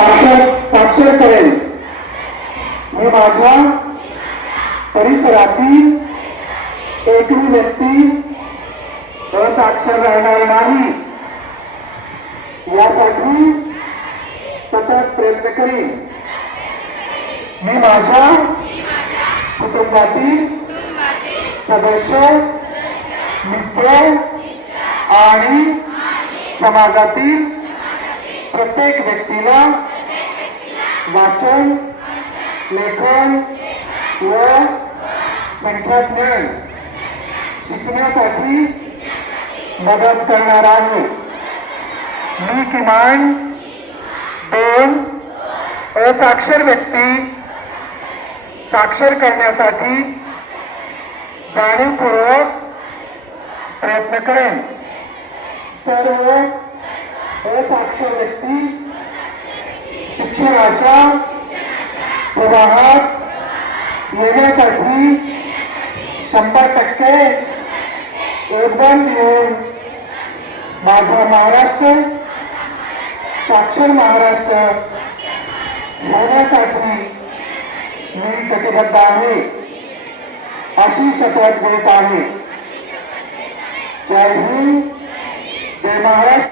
साक्षर करेल. मी माझ्या परिसरातील एकही व्यक्ती असाक्षर राहणार नाही यासाठी सतत प्रयत्न करीन. मी माझ्या कुटुंबातील सदस्य, मित्र आणि समाजातील प्रत्येक व्यक्तीला वाचन, लेखन व संख्याज्ञान शिकण्यासाठी मदत करणार आहे. मी किमान 2 असाक्षर व्यक्ती साक्षर करण्यासाठी जाणीवपूर्वक प्रयत्न करेन. सर्व असाक्षर व्यक्ती शिक्षणाच्या प्रवाहात येण्यासाठी 100% योगदान देऊन माझा महाराष्ट्र साक्षर महाराष्ट्र होण्यासाठी मी कटिबद्ध आहे अशी शपथ घेत आहे. जय हिंद, जय महाराष्ट्र.